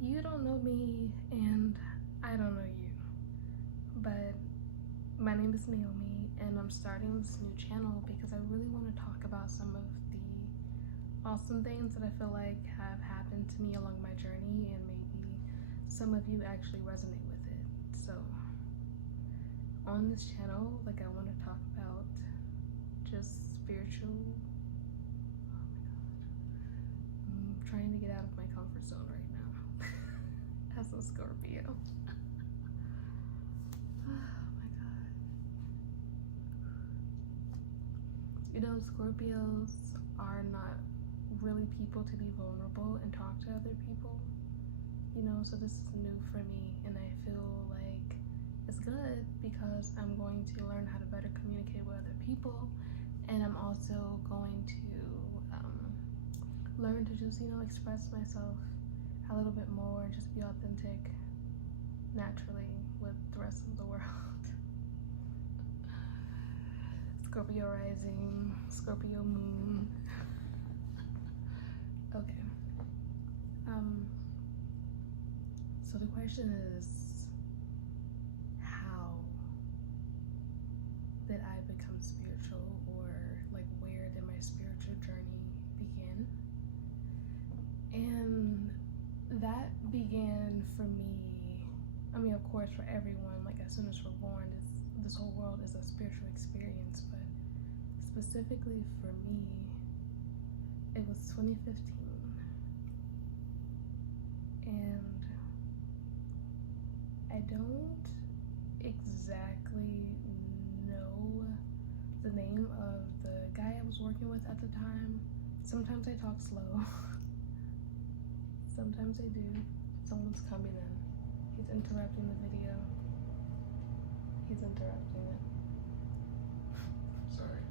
You don't know me and I don't know you, but my name is Naomi and I'm starting this new channel because I really want to talk about some of the awesome things that I feel like have happened to me along my journey, and maybe some of you actually resonate with it. So on this channel, like, I want to talk about just spiritual. Oh my god, I'm trying to get out of my comfort zone right now as a Scorpio. Oh my god. You know, Scorpios are not really people to be vulnerable and talk to other people. You know, so this is new for me, and I feel like it's good because I'm going to learn how to better communicate with other people, and I'm also going to learn to just, you know, express myself a little bit more and just be authentic naturally with the rest of the world. Scorpio rising, Scorpio moon. Okay. So the question is, how did I become spiritual, or like, where did my spiritual journey begin? And that began for me, I mean, of course, for everyone, like, as soon as we're born, this whole world is a spiritual experience, but specifically for me, it was 2015. And I don't exactly know the name of the guy I was working with at the time. Sometimes I talk slow. Sometimes I do. Someone's coming in. He's interrupting the video. He's interrupting it. Sorry.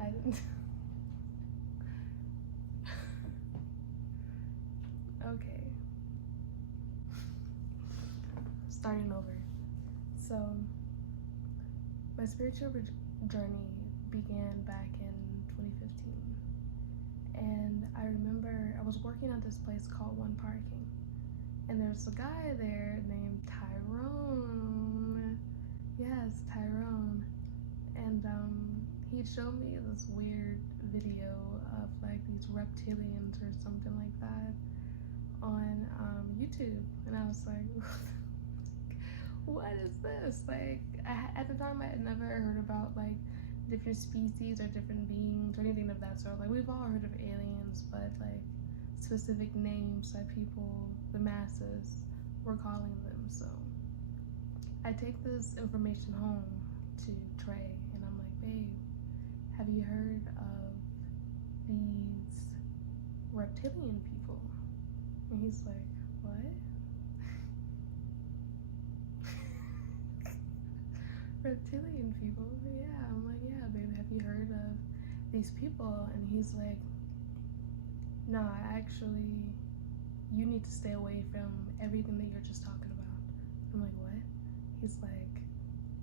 I didn't. Okay. Starting over. So, my spiritual journey began back in 2015. And I remember I was working at this place called One Parking. And there's a guy there named Tyrone. Yes, Tyrone. And he showed me this weird video of like these reptilians or something like that on YouTube. And I was like, what is this? Like, at the time I had never heard about like different species or different beings or anything of that sort. Like, we've all heard of aliens, but like specific names that people, the masses, were calling them. So I take this information home to Trey and I'm like, babe, have you heard of these reptilian people? And he's like, what? Reptilian people? Yeah. I'm like, yeah, babe, have you heard of these people? And he's like, nah, actually, you need to stay away from everything that you're just talking about. I'm like, what? He's like,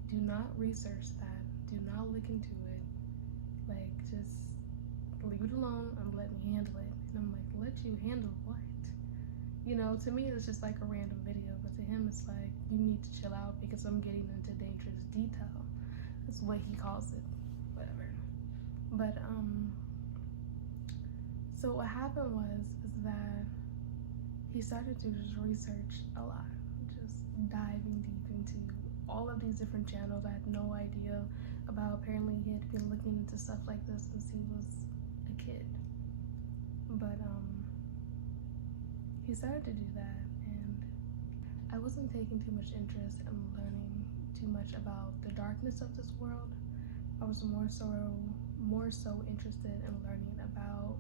do not research that. Do not look into it. Like, just leave it alone and let me handle it. And I'm like, let you handle what? You know, to me, it's just like a random video, but to him, it's like, you need to chill out because I'm getting into dangerous detail. That's what he calls it. Whatever. But, so what happened is that he started to just research a lot, just diving deep into all of these different channels I had no idea about. Apparently, he had been looking into stuff like this since he was a kid. But, he started to do that, and I wasn't taking too much interest in learning too much about the darkness of this world. I was more so interested in learning about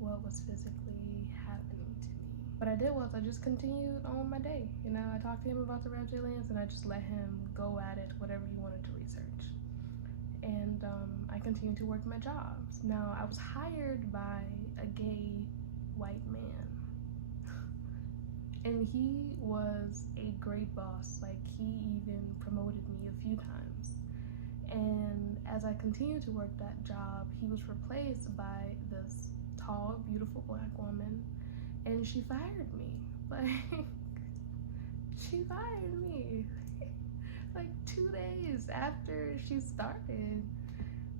what was physically happening to me. What I did was I just continued on my day. You know, I talked to him about the reptilians and I just let him go at it, whatever he wanted to research. And I continued to work my jobs. Now, I was hired by a gay white man. And he was a great boss. Like, he even promoted me a few times. And as I continued to work that job, he was replaced by this tall, beautiful black woman. and she fired me. Like, she fired me like 2 days after she started.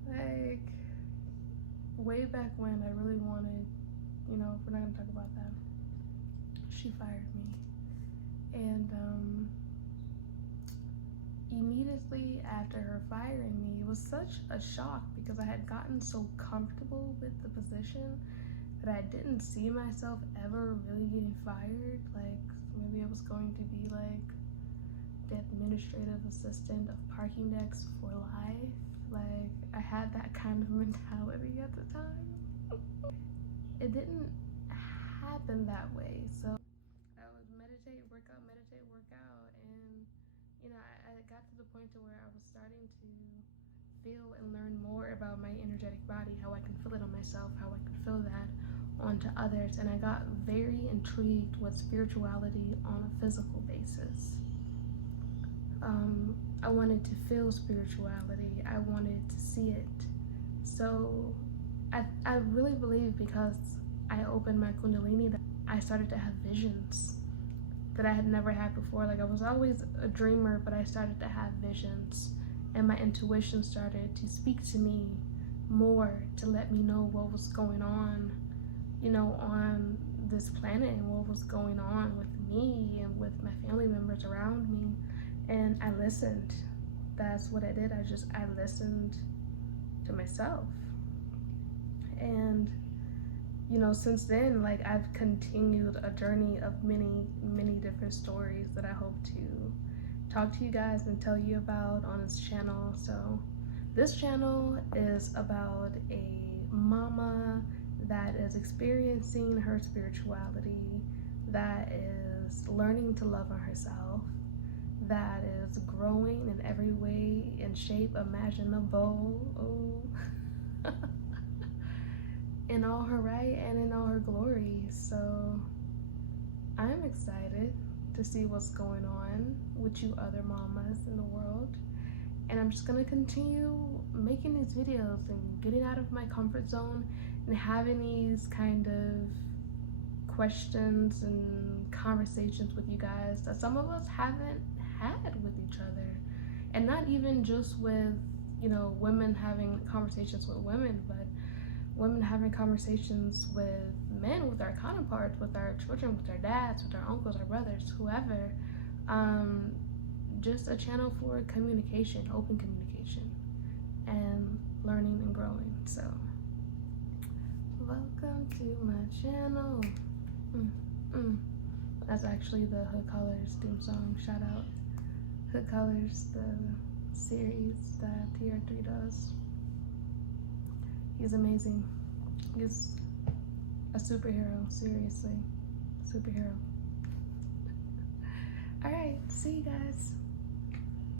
Like, way back when I really wanted, you know, we're not gonna talk about that. She fired me. And immediately after her firing me, it was such a shock because I had gotten so comfortable with the position that I didn't see myself ever really getting fired. Like, maybe I was going to be like the administrative assistant of parking decks for life. Like, I had that kind of mentality at the time. It didn't happen that way. So I would meditate, work out, and you know, I got to the point to where I was starting to feel and learn more about my energetic body, how I can feel it on myself, how I can feel that onto others, and I got very intrigued with spirituality on a physical basis. I wanted to feel spirituality. I wanted to see it. So I really believe because I opened my Kundalini that I started to have visions that I had never had before. Like, I was always a dreamer, but I started to have visions, and my intuition started to speak to me more to let me know what was going on, you know, on this planet, and what was going on with me and with my family members around me. And I listened. That's what I did. I listened to myself. And you know, since then, like, I've continued a journey of many different stories that I hope to talk to you guys and tell you about on this channel. So this channel is about a mama that is experiencing her spirituality, that is learning to love on herself, that is growing in every way and shape imaginable. Oh. In all her right and in all her glory. So I'm excited to see what's going on with you other mamas in the world. And I'm just gonna continue making these videos and getting out of my comfort zone and having these kind of questions and conversations with you guys that some of us haven't had with each other. And not even just with, you know, women having conversations with women, but women having conversations with men, with our counterparts, with our children, with our dads, with our uncles, our brothers, whoever. Just a channel for communication, open communication, and learning and growing. So, welcome to my channel. That's actually the Hood Colors theme song. Shout out Hood Colors, the series that TR3 does. He's amazing. He's a superhero, seriously. Superhero. Alright, see you guys.